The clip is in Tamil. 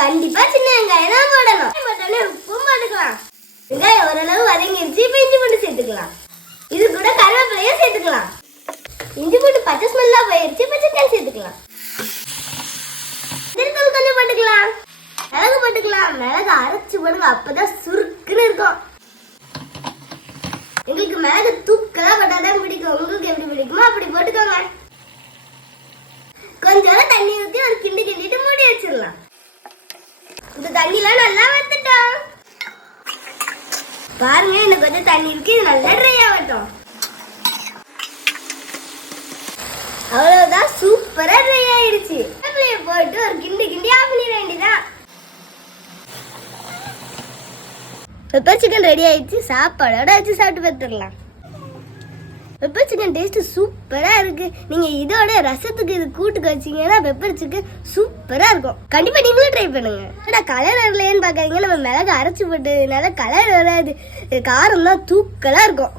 கண்டிப்பா சின்ன வெங்காயம் தான் போடணும். போட்டோன்னே உப்பும் போட்டுக்கலாம். வெங்காயம் ஓரளவு வதங்கிடுச்சு. இப்ப இஞ்சி பூண்டு சேர்த்துக்கலாம். இது கூட கருவேப்பிலையும் சேர்த்துக்கலாம். இஞ்சி பூண்டு பச்சை ஸ்மெல்லா போயிருச்சு. இப்ப சிக்கன் சேர்த்துக்கலாம். திருத்தல் கொஞ்சம் போட்டுக்கலாம். மிளகு போட்டுக்கலாம். மிளகு அரைச்சு போடுங்க, அப்பதான் சுருக்குன்னு இருக்கும். எங்களுக்கு மிளகு தூக்கலா போட்டாதான் பிடிக்கும். உங்களுக்கு எப்படி பிடிக்குமோ அப்படி போட்டுக்கோங்க. கொஞ்சம் தண்ணி ஊற்றி ஒரு கிண்டி கிண்டிட்டு மூடி வச்சிடலாம். இந்த தண்ணிலாம் நல்லா வத்துட்டோம். பாருங்க, இன்னும் கொஞ்சம் தண்ணி இருக்கு. இது நல்லா ட்ரை ஆகட்டும். அவ்வளவுதான், சூப்பரா ட்ரை ஆயிடுச்சு. போட்டு ஒரு கிண்டி கிண்டி ஆஃப் பண்ணிட வேண்டியதான். பெப்பர் சிக்கன் ரெடி ஆயிடுச்சு. சாப்பாடோட வச்சு சாப்பிட்டு பார்த்துடலாம். பெப்பர் சிக்கன் டேஸ்ட் சூப்பரா இருக்கு. நீங்க இதோட ரசத்துக்கு இது கூட்டுக்கு வச்சீங்கன்னா பெப்பர் சிக்கன் சூப்பரா இருக்கும். கண்டிப்பா நீங்களும் ட்ரை பண்ணுங்க. கலர் வரலையேன்னு பாக்காதீங்க. நம்ம மிளகு அரைச்சு போட்டதுனால கலர் வராது. காரம் தான் தூக்கலா இருக்கும்.